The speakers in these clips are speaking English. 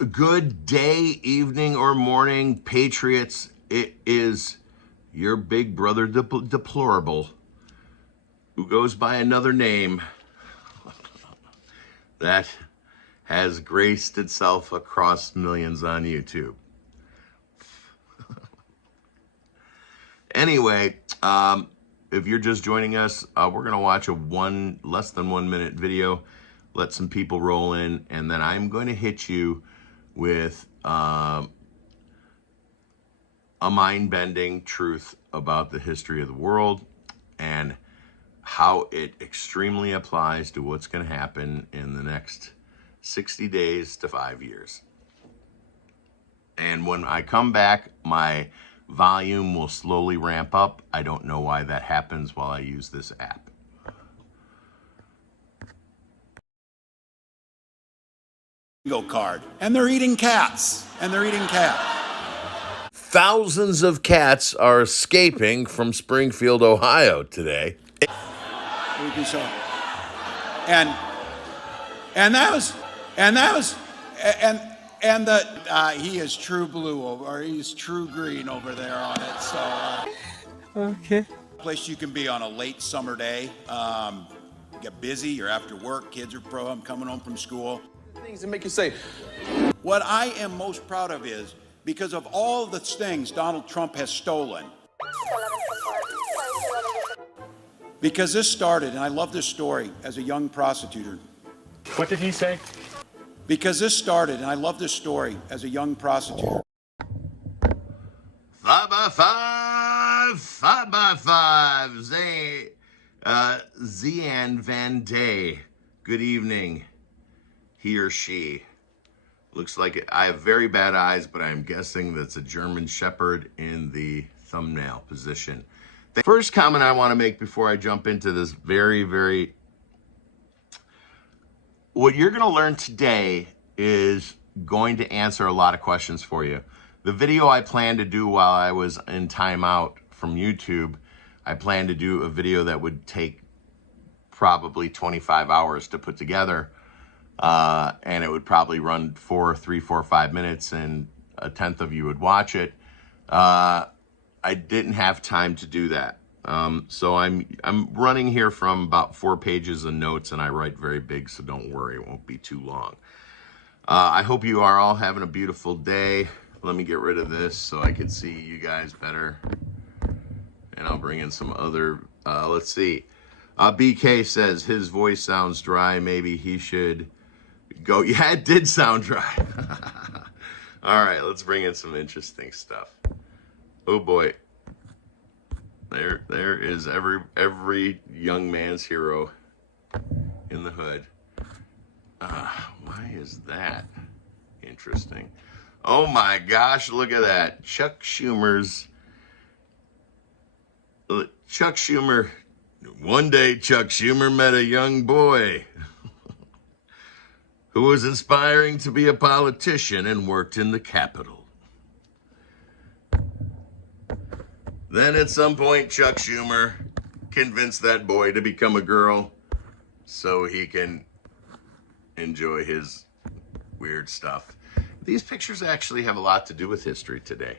Good day, evening, or morning, Patriots. It is your big brother deplorable, who goes by another name, that has graced itself across millions on YouTube. Anyway, if you're just joining us, we're going to watch a less than 1 minute video, let some people roll in, and then I'm going to hit you with a mind-bending truth about the history of the world and how it extremely applies to what's going to happen in the next 60 days to 5 years. And when I come back, my volume will slowly ramp up. I don't know why that happens while I use this app. Bingo card. And they're eating cats. Thousands of cats are escaping from Springfield, Ohio today. We can show. And he is true blue or he's true green over there on it. So okay. Place you can be on a late summer day. Get busy. You're after work. Kids are coming home from school. Things that make you say. What I am most proud of is because of all the things Donald Trump has stolen. Because this started, and I love this story, as a young prosecutor. What did he say? Because this started, and I love this story, as a young prosecutor. 5x5, 5x5. Zian Van Day. Good evening. He or she. Looks like I have very bad eyes, but I'm guessing that's a German Shepherd in the thumbnail position. The first comment I want to make before I jump into this what you're going to learn today is going to answer a lot of questions for you. The video I planned to do while I was in timeout from YouTube, I planned to do a video that would take probably 25 hours to put together. And it would probably run 3, 4, 5 minutes, and a tenth of you would watch it. I didn't have time to do that. So I'm running here from about 4 pages of notes, and I write very big, so don't worry, it won't be too long. I hope you are all having a beautiful day. Let me get rid of this so I can see you guys better. And I'll bring in some other, let's see. BK says his voice sounds dry. Maybe he should go. Yeah, it did sound dry. All right, let's bring in some interesting stuff. Oh boy. There is every young man's hero in the hood. Why is that interesting? Oh my gosh, look at that. Chuck Schumer. One day Chuck Schumer met a young boy who was aspiring to be a politician and worked in the Capitol. Then at some point, Chuck Schumer convinced that boy to become a girl so he can enjoy his weird stuff. These pictures actually have a lot to do with history today,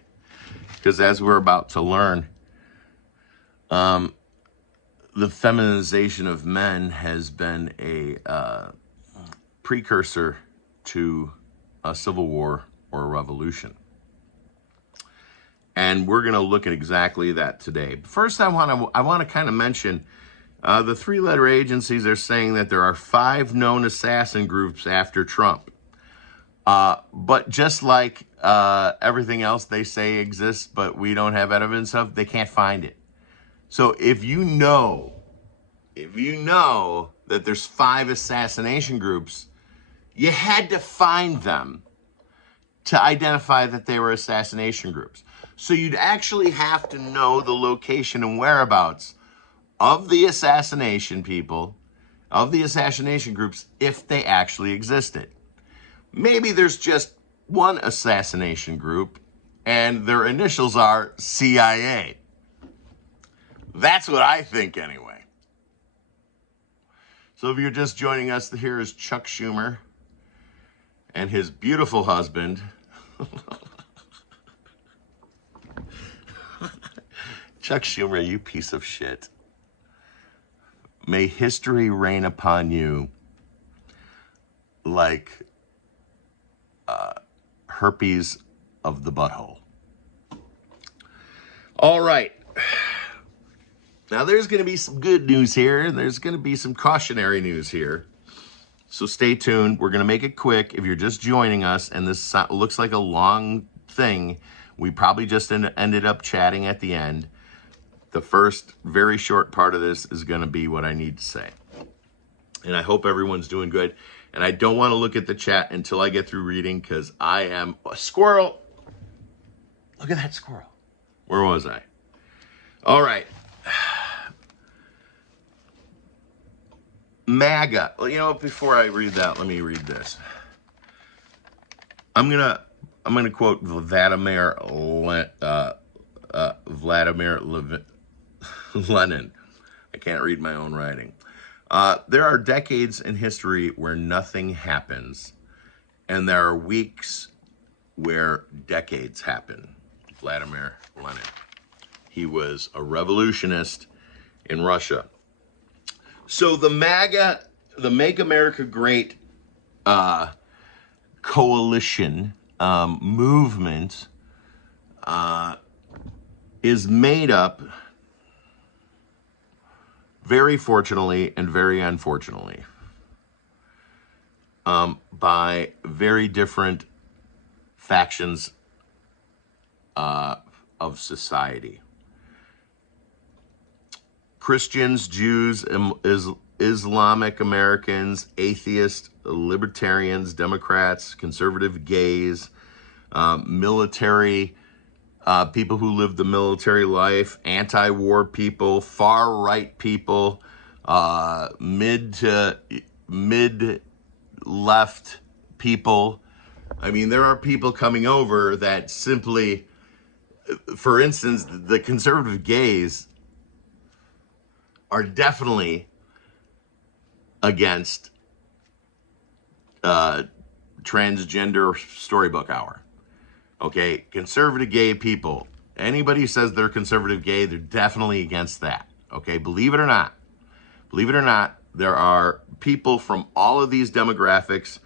because as we're about to learn, the feminization of men has been a precursor to a civil war or a revolution. And we're going to look at exactly that today. First, I want to kind of mention the 3-letter agencies are saying that there are 5 known assassin groups after Trump. But just like everything else they say exists, but we don't have evidence of, they can't find it. So if you know that there's 5 assassination groups, you had to find them to identify that they were assassination groups. So you'd actually have to know the location and whereabouts of the assassination people, of the assassination groups, if they actually existed. Maybe there's just one assassination group and their initials are CIA. That's what I think anyway. So if you're just joining us, here is Chuck Schumer. and his beautiful husband, Chuck Schumer, you piece of shit. May history rain upon you like herpes of the butthole. All right. Now, there's going to be some good news here, and there's going to be some cautionary news here. So stay tuned. We're going to make it quick. If you're just joining us, and this looks like a long thing, we probably just ended up chatting at the end. The first very short part of this is going to be what I need to say. And I hope everyone's doing good. And I don't want to look at the chat until I get through reading, because I am a squirrel. Look at that squirrel. Where was I? All right. Maga. Well, you know, before I read that, let me read this. I'm gonna quote Vladimir Lenin. I can't read my own writing. There are decades in history where nothing happens, and there are weeks where decades happen. Vladimir Lenin. He was a revolutionist in Russia. So the MAGA, the Make America Great coalition movement is made up, very fortunately and very unfortunately, by very different factions of society. Christians, Jews, Islamic Americans, atheists, libertarians, Democrats, conservative gays, military, people who live the military life, anti-war people, far-right people, mid-left people. I mean, there are people coming over that simply, for instance, the conservative gays are definitely against transgender storybook hour. Okay, conservative gay people, anybody who says they're conservative gay, they're definitely against that. Okay, believe it or not, there are people from all of these demographics,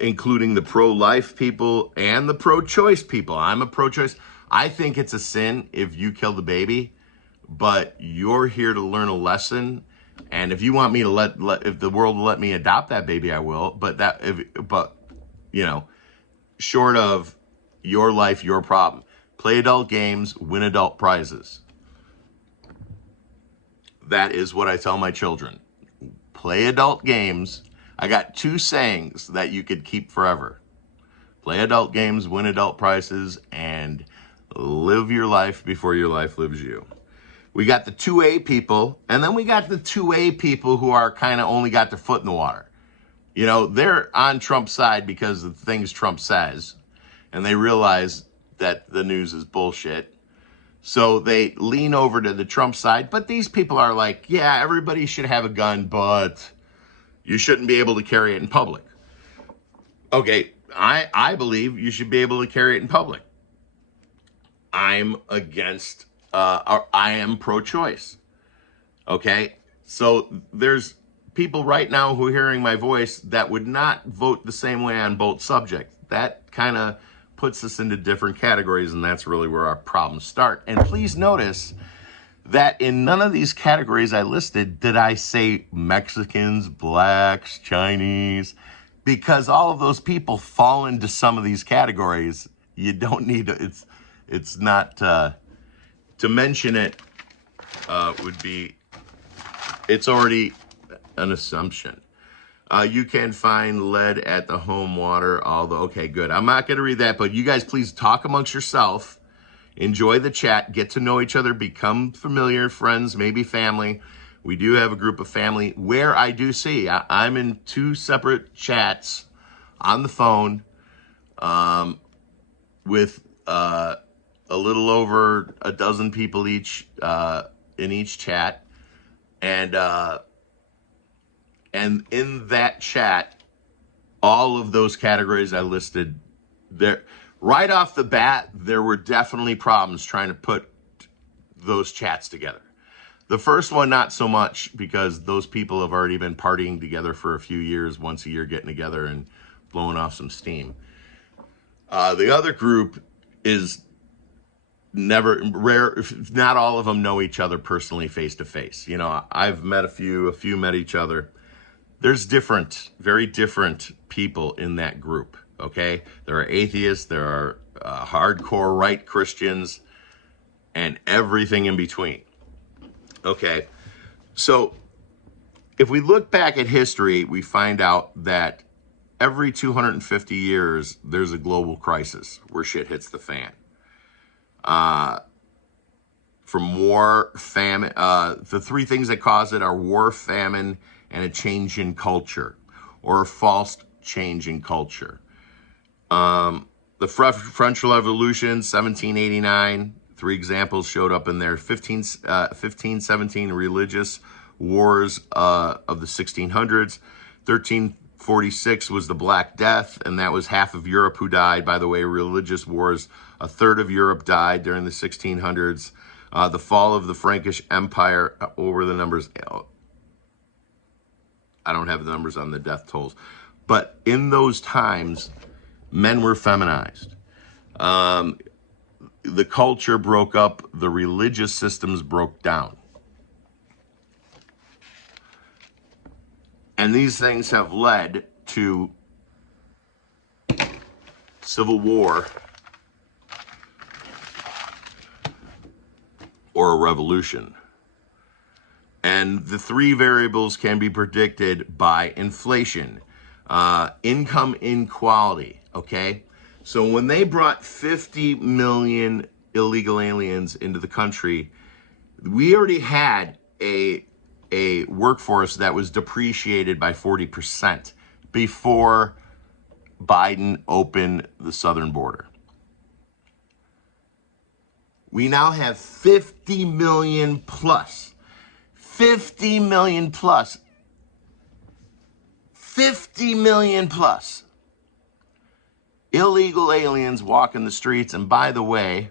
including the pro-life people and the pro-choice people. I'm a pro-choice. I think it's a sin if you kill the baby, but you're here to learn a lesson. And if you want me to if the world will let me adopt that baby, I will. But you know, short of your life, your problem. Play adult games, win adult prizes. That is what I tell my children. Play adult games. I got 2 sayings that you could keep forever. Play adult games, win adult prizes, and live your life before your life lives you. We got the 2A people, and then we got the 2A people who are kind of only got their foot in the water. You know, they're on Trump's side because of the things Trump says, and they realize that the news is bullshit. So they lean over to the Trump side, but these people are like, yeah, everybody should have a gun, but you shouldn't be able to carry it in public. Okay, I believe you should be able to carry it in public. I'm against, I am pro-choice. Okay, so there's people right now who are hearing my voice that would not vote the same way on both subjects. That kind of puts us into different categories, and that's really where our problems start. And please notice that in none of these categories I listed did I say Mexicans, blacks, Chinese, because all of those people fall into some of these categories. You don't need to, it's not, to mention it would be, it's already an assumption. You can find lead at the home water, although, okay, good. I'm not going to read that, but you guys please talk amongst yourself. Enjoy the chat, get to know each other, become familiar, friends, maybe family. We do have a group of family where I do see, I'm in 2 separate chats on the phone with a little over a dozen people each in each chat. And in that chat, all of those categories I listed there, right off the bat, there were definitely problems trying to put those chats together. The first one, not so much, because those people have already been partying together for a few years, once a year getting together and blowing off some steam. The other group is never rare. Not all of them know each other personally face to face. You know, I've met a few met each other. There's different, very different people in that group. Okay, there are atheists, there are hardcore right Christians, and everything in between. Okay, so if we look back at history, we find out that every 250 years, there's a global crisis where shit hits the fan. From war, famine, the three things that cause it are war, famine, and a change in culture, or a false change in culture. The French Revolution, 1789, three examples showed up in there. 1517, religious wars of the 1600s. 1346 was the Black Death, and that was half of Europe who died. By the way, religious wars, a third of Europe died during the 1600s. The fall of the Frankish Empire, what were the numbers? I don't have the numbers on the death tolls. But in those times, men were feminized. The culture broke up. The religious systems broke down. And these things have led to civil war or a revolution. And the three variables can be predicted by inflation, income inequality, okay? So when they brought 50 million illegal aliens into the country, we already had a workforce that was depreciated by 40% before Biden opened the southern border. We now have 50 million plus. 50 million plus. 50 million plus illegal aliens walking the streets. And by the way,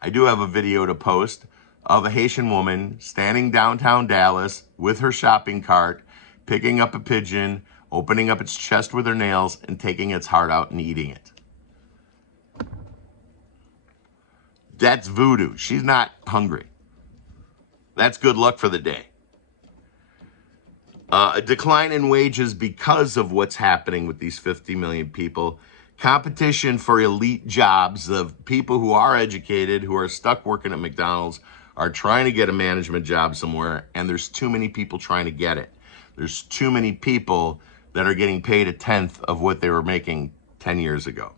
I do have a video to post of a Haitian woman standing downtown Dallas with her shopping cart, picking up a pigeon, opening up its chest with her nails, and taking its heart out and eating it. That's voodoo. She's not hungry. That's good luck for the day. A decline in wages because of what's happening with these 50 million people. Competition for elite jobs of people who are educated, who are stuck working at McDonald's, are trying to get a management job somewhere, and there's too many people trying to get it. There's too many people that are getting paid a tenth of what they were making 10 years ago.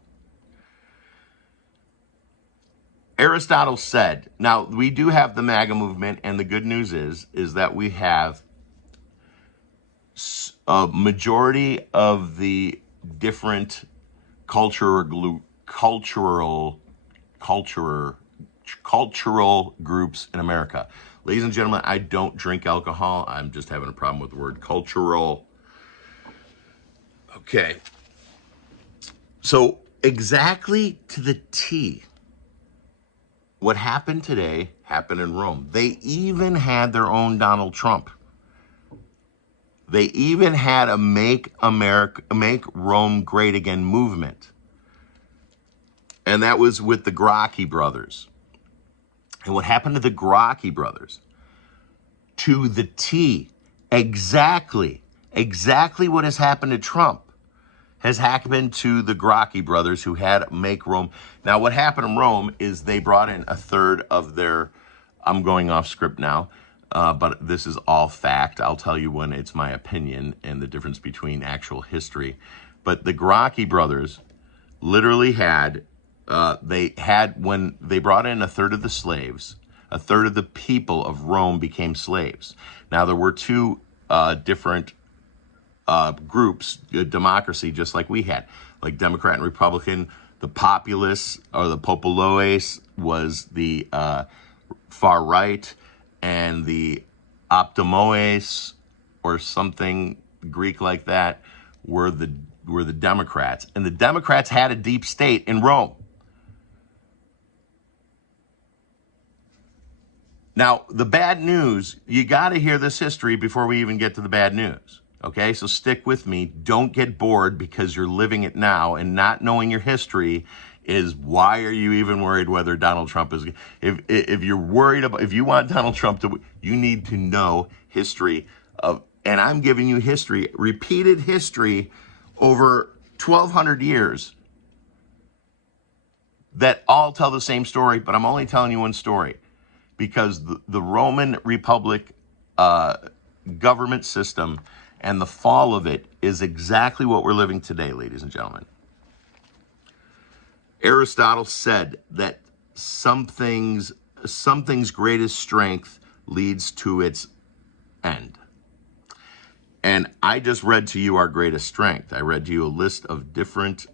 Aristotle said, now we do have the Maga movement, and the good news is that we have a majority of the different cultural groups in America. Ladies and gentlemen, I don't drink alcohol. I'm just having a problem with the word cultural. Okay. So exactly to the T, what happened today happened in Rome. They even had their own Donald Trump. They even had a make Rome great again movement. And that was with the Gracchi brothers. And what happened to the Gracchi brothers? To the T, exactly what has happened to Trump has happened to the Gracchi brothers, who had make Rome. Now, what happened in Rome is they brought in a third of their, I'm going off script now, but this is all fact. I'll tell you when it's my opinion and the difference between actual history. But the Gracchi brothers literally had, when they brought in a third of the slaves, a third of the people of Rome became slaves. Now, there were two different groups, democracy, just like we had, like Democrat and Republican. The populace, or the populoes, was the far right, and the optimoes, or something Greek like that, were the Democrats, and the Democrats had a deep state in Rome. Now, the bad news, you got to hear this history before we even get to the bad news. Okay, so stick with me. Don't get bored because you're living it now, and not knowing your history is why are you even worried whether Donald Trump is, if you're worried about, if you want Donald Trump to, you need to know history of, and I'm giving you history, repeated history over 1,200 years that all tell the same story, but I'm only telling you one story because the Roman Republic government system and the fall of it is exactly what we're living today, ladies and gentlemen. Aristotle said that something's greatest strength leads to its end. And I just read to you our greatest strength. I read to you a list of different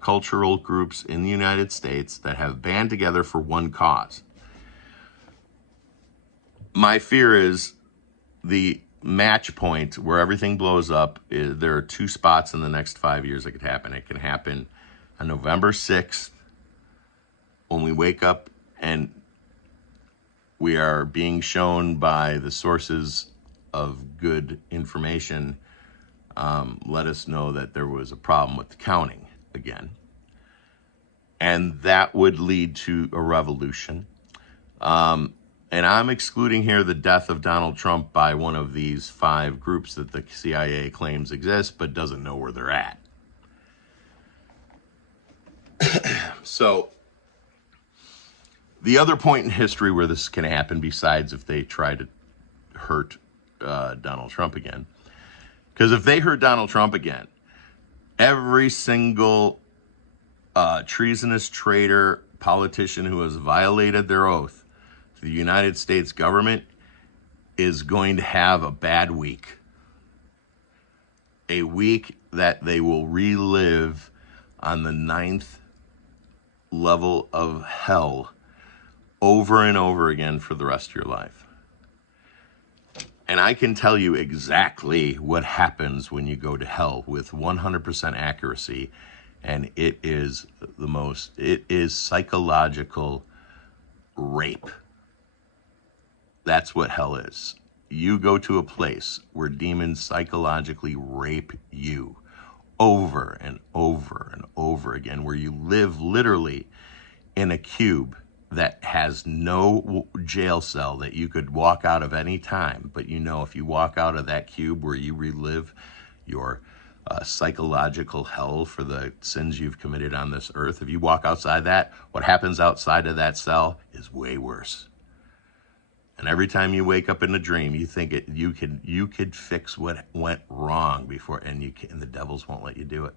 cultural groups in the United States that have band together for one cause. My fear is the match point where everything blows up. There are two spots in the next 5 years that could happen. It can happen on November 6th when we wake up and we are being shown by the sources of good information, let us know that there was a problem with the counting again. And that would lead to a revolution. And I'm excluding here the death of Donald Trump by one of these 5 groups that the CIA claims exist, but doesn't know where they're at. So the other point in history where this can happen, besides if they try to hurt Donald Trump again, because if they hurt Donald Trump again, every single treasonous traitor politician who has violated their oath to the United States government is going to have a bad week. A week that they will relive on the 9th level of hell over and over again for the rest of your life. And I can tell you exactly what happens when you go to hell with 100% accuracy. And it is psychological rape. That's what hell is. You go to a place where demons psychologically rape you over and over and over again, where you live literally in a cube that has no jail cell that you could walk out of any time. But you know, if you walk out of that cube where you relive your psychological hell for the sins you've committed on this earth, if you walk outside that, what happens outside of that cell is way worse. And every time you wake up in a dream, you think you could fix what went wrong before, and the devils won't let you do it.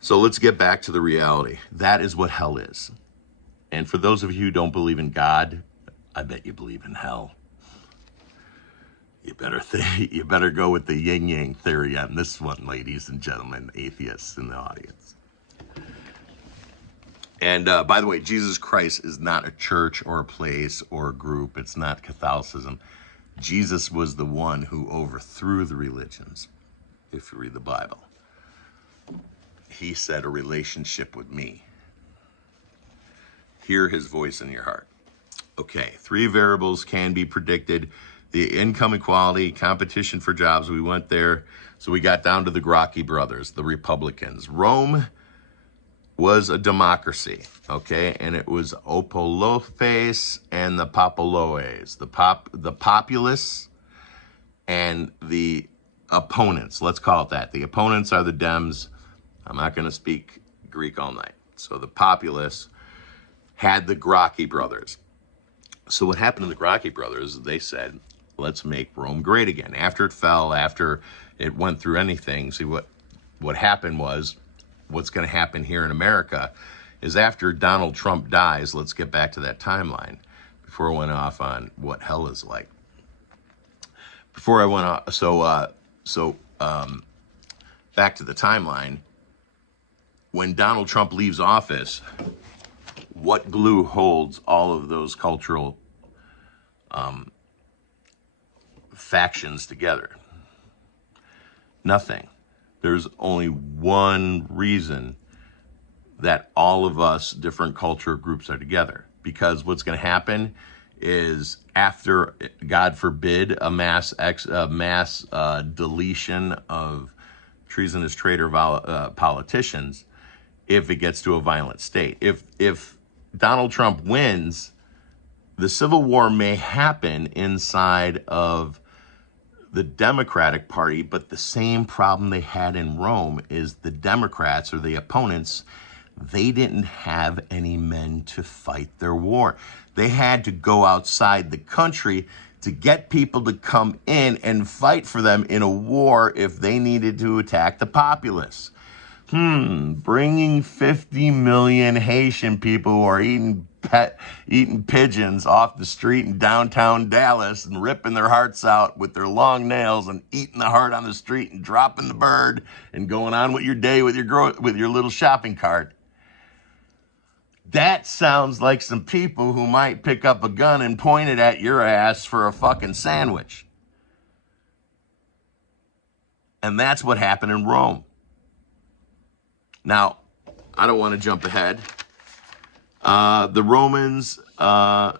So let's get back to the reality. That is what hell is. And for those of you who don't believe in God, I bet you believe in hell. You better go with the yin yang theory on this one, ladies and gentlemen, atheists in the audience. And by the way, Jesus Christ is not a church or a place or a group. It's not Catholicism. Jesus was the one who overthrew the religions, if you read the Bible. He said a relationship with me. Hear his voice in your heart. Okay, 3 variables can be predicted. The income equality, competition for jobs, we went there. So we got down to the Gracchi brothers, the Republicans. Rome was a democracy, okay? And it was Opolopes and the Populoes, the populace and the opponents. Let's call it that. The opponents are the Dems. I'm not going to speak Greek all night. So the populace had the Gracchi brothers. So what happened to the Gracchi brothers, they said, let's make Rome great again. After it fell, after it went through anything, see what happened was, what's going to happen here in America is after Donald Trump dies, let's get back to that timeline before I went off on what hell is like. Before I went off, back to the timeline, when Donald Trump leaves office, what glue holds all of those cultural factions together? Nothing. There's only one reason that all of us different culture groups are together. Because what's going to happen is after, God forbid, a mass deletion of treasonous traitor politicians, if it gets to a violent state. If Donald Trump wins, the civil war may happen inside of the Democratic Party, but the same problem they had in Rome is the Democrats, or the opponents, they didn't have any men to fight their war. They had to go outside the country to get people to come in and fight for them in a war if they needed to attack the populace. Bringing 50 million Haitian people who are eating pigeons off the street in downtown Dallas and ripping their hearts out with their long nails and eating the heart on the street and dropping the bird and going on with your day with your little shopping cart. That sounds like some people who might pick up a gun and point it at your ass for a fucking sandwich. And that's what happened in Rome. Now, I don't want to jump ahead. The Romans, the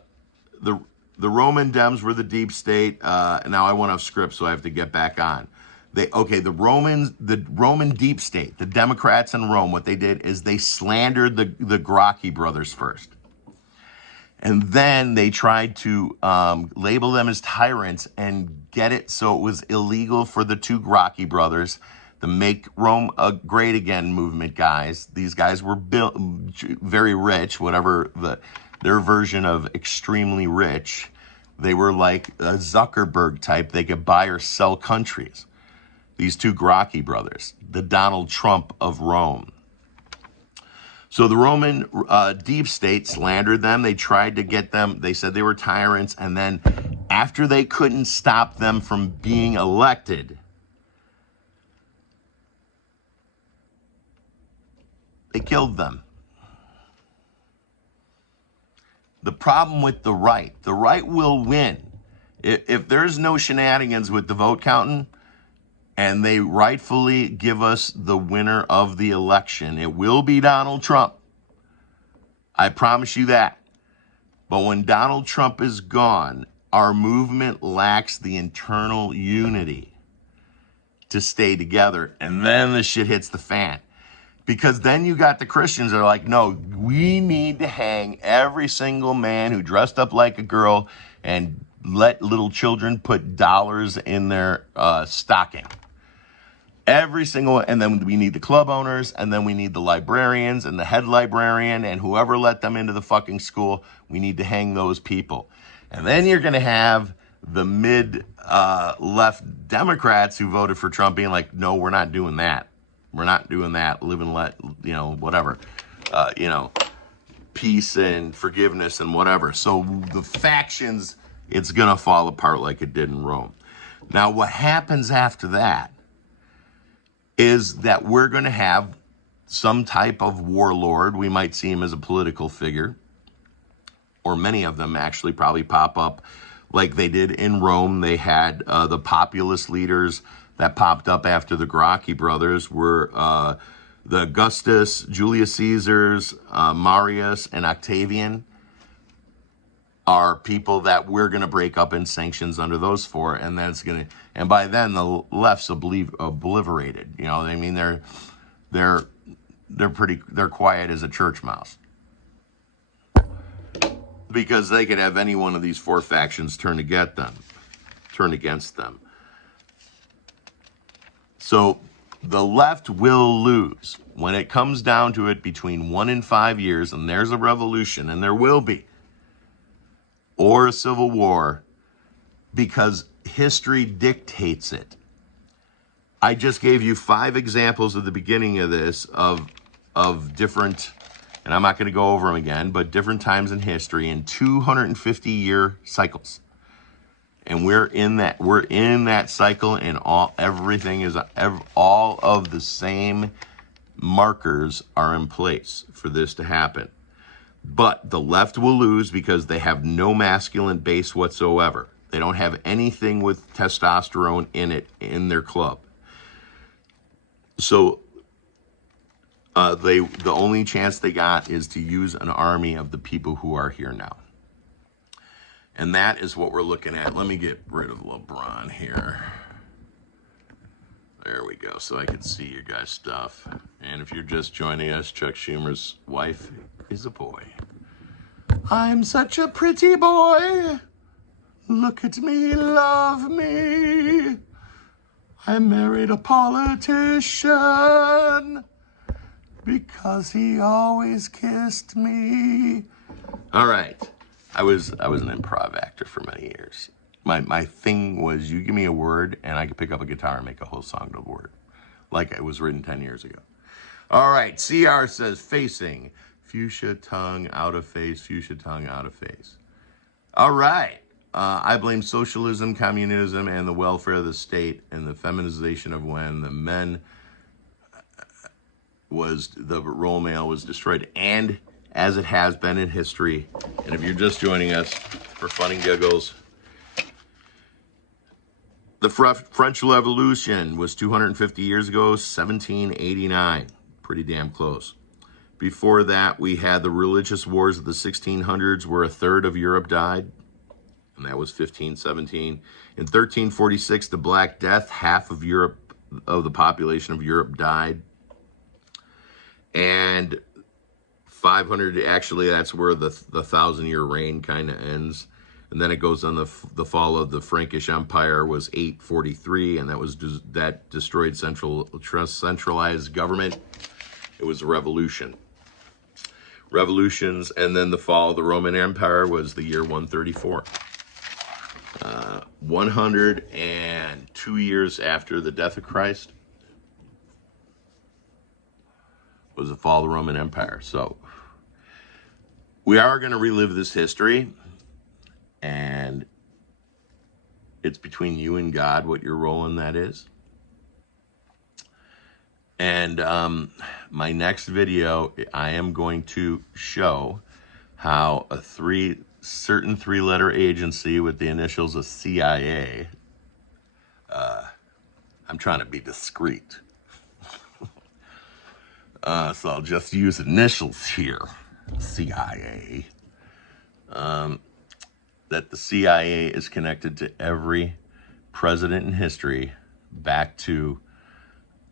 Roman Dems were the deep state. Now I went off script, so I have to get back on. The Roman deep state, the Democrats in Rome, what they did is they slandered the Gracchi brothers first. And then they tried to label them as tyrants and get it so it was illegal for the two Gracchi brothers, the Make Rome Great Again movement guys. These guys were built very rich, whatever their version of extremely rich. They were like a Zuckerberg type. They could buy or sell countries. These two Gracchi brothers, the Donald Trump of Rome. So the Roman deep state slandered them. They tried to get them. They said they were tyrants. And then after they couldn't stop them from being elected, they killed them. The problem with the right will win. If there's no shenanigans with the vote counting and they rightfully give us the winner of the election, it will be Donald Trump. I promise you that. But when Donald Trump is gone, our movement lacks the internal unity to stay together. And then the shit hits the fan. Because then you got the Christians that are like, no, we need to hang every single man who dressed up like a girl and let little children put dollars in their stocking. Every single, and then we need the club owners, and then we need the librarians and the head librarian and whoever let them into the fucking school. We need to hang those people. And then you're going to have the mid-left Democrats who voted for Trump being like, no, we're not doing that. We're not doing that. Live and let, whatever, peace and forgiveness and whatever. So the factions, it's going to fall apart like it did in Rome. Now, what happens after that is that we're going to have some type of warlord. We might see him as a political figure, or many of them actually probably pop up like they did in Rome. They had the populist leaders that popped up after the Gracchi brothers were the Augustus, Julius Caesars, Marius, and Octavian are people that we're going to break up in sanctions under those four, and that's going to, and by then the left's obliterated. You know, I mean, they're quiet as a church mouse, because they could have any one of these four factions turn against them. So the left will lose when it comes down to it between 1 and 5 years, and there's a revolution, and there will be, or a civil war, because history dictates it. I just gave you 5 examples at the beginning of this of different, and I'm not going to go over them again, but different times in history in 250-year cycles. And we're in that cycle, and all of the same markers are in place for this to happen. But the left will lose because they have no masculine base whatsoever. They don't have anything with testosterone in it in their club. So the only chance they got is to use an army of the people who are here now. And that is what we're looking at. Let me get rid of LeBron here. There we go, so I can see your guys' stuff. And if you're just joining us, Chuck Schumer's wife is a boy. I'm such a pretty boy. Look at me, love me. I married a politician because he always kissed me. All right. I was an improv actor for many years. My thing was, you give me a word and I could pick up a guitar and make a whole song to the word. Like it was written 10 years ago. All right, CR says facing. Fuchsia tongue out of face, fuchsia tongue out of face. All right. I blame socialism, communism, and the welfare of the state and the feminization of when the men the role male was destroyed, and as it has been in history. And if you're just joining us for fun and giggles, the French Revolution was 250 years ago, 1789. Pretty damn close. Before that, we had the religious wars of the 1600s, where a third of Europe died, and that was 1517. In 1346, the Black Death, half of the population of Europe died. And 500, actually, that's where the 1,000-year reign kind of ends. And then it goes on the fall of the Frankish Empire was 843, and that destroyed centralized government. It was a revolutions. And then the fall of the Roman Empire was the year 134. 102 years after the death of Christ was the fall of the Roman Empire. So we are going to relive this history, and it's between you and God what your role in that is. And my next video, I am going to show how a certain three-letter agency with the initials of CIA, I'm trying to be discreet, so I'll just use initials here, CIA, that the CIA is connected to every president in history back to,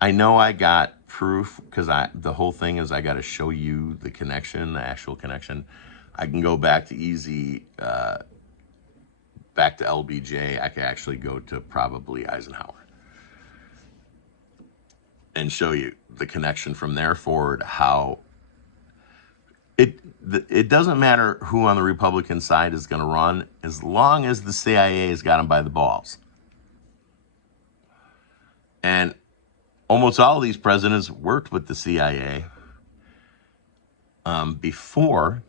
I know I got proof, because the whole thing is I got to show you the connection, the actual connection. I can go back to back to LBJ. I could actually go to probably Eisenhower and show you the connection from there forward, how it doesn't matter who on the Republican side is going to run, as long as the CIA has got them by the balls. And almost all of these presidents worked with the CIA before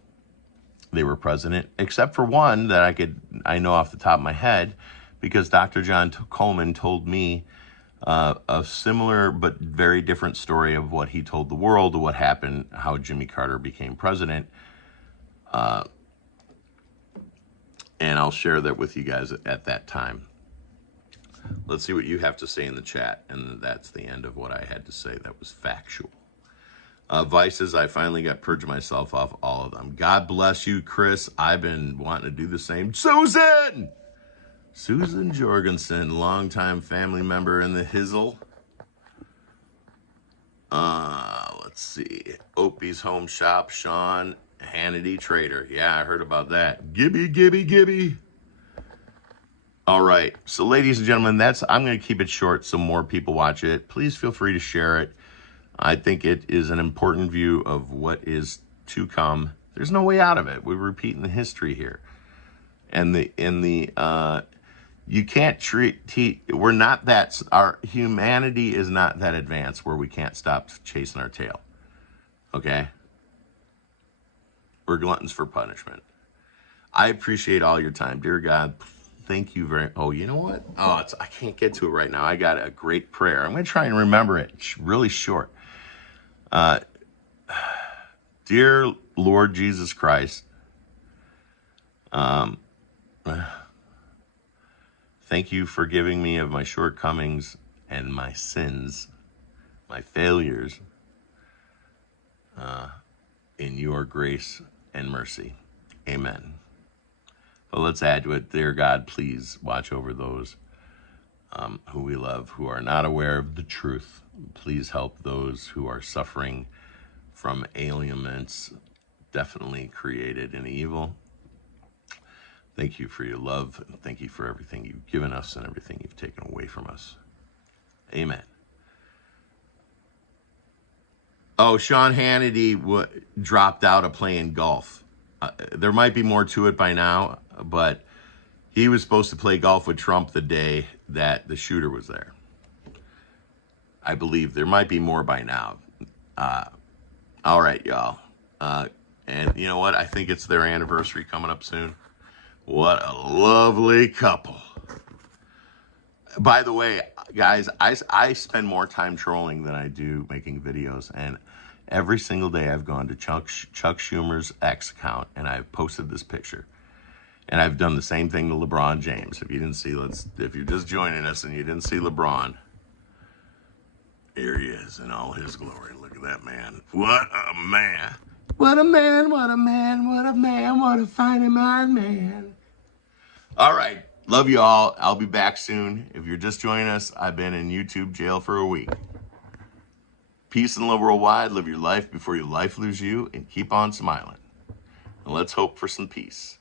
they were president, except for one that I know off the top of my head, because Dr. John Coleman told me a similar but very different story of what he told the world, of what happened, how Jimmy Carter became president. And I'll share that with you guys at that time. Let's see what you have to say in the chat. And that's the end of what I had to say. That was factual. Vices, I finally got purged myself off all of them. God bless you, Chris. I've been wanting to do the same. Susan Jorgensen, longtime family member in the Hizzle. Let's see. Opie's Home Shop, Sean Hannity Trader. Yeah, I heard about that. Gibby. All right. So, ladies and gentlemen, I'm going to keep it short so more people watch it. Please feel free to share it. I think it is an important view of what is to come. There's no way out of it. We're repeating the history here. And you can't we're not that, our humanity is not that advanced where we can't stop chasing our tail. Okay? We're gluttons for punishment. I appreciate all your time. Dear God, thank you oh, you know what? Oh, I can't get to it right now. I got a great prayer. I'm going to try and remember it. It's really short. Dear Lord Jesus Christ, thank you for forgiving me of my shortcomings and my sins, my failures in your grace and mercy. Amen. But let's add to it, dear God, please watch over those who we love, who are not aware of the truth. Please help those who are suffering from ailments definitely created in evil. Thank you for your love, and thank you for everything you've given us and everything you've taken away from us. Amen. Oh, Sean Hannity dropped out of playing golf. There might be more to it by now, but he was supposed to play golf with Trump the day that the shooter was there. I believe there might be more by now. All right, y'all. And you know what? I think it's their anniversary coming up soon. What a lovely couple. By the way, guys, I spend more time trolling than I do making videos. And every single day I've gone to Chuck Schumer's X account and I've posted this picture. And I've done the same thing to LeBron James. If you didn't see, if you're just joining us and you didn't see LeBron, here he is in all his glory. Look at that man. What a man. What a man, what a man, what a man, what a fine man. All right. Love you all. I'll be back soon. If you're just joining us, I've been in YouTube jail for a week. Peace and love worldwide. Live your life before your life leaves you and keep on smiling. And let's hope for some peace.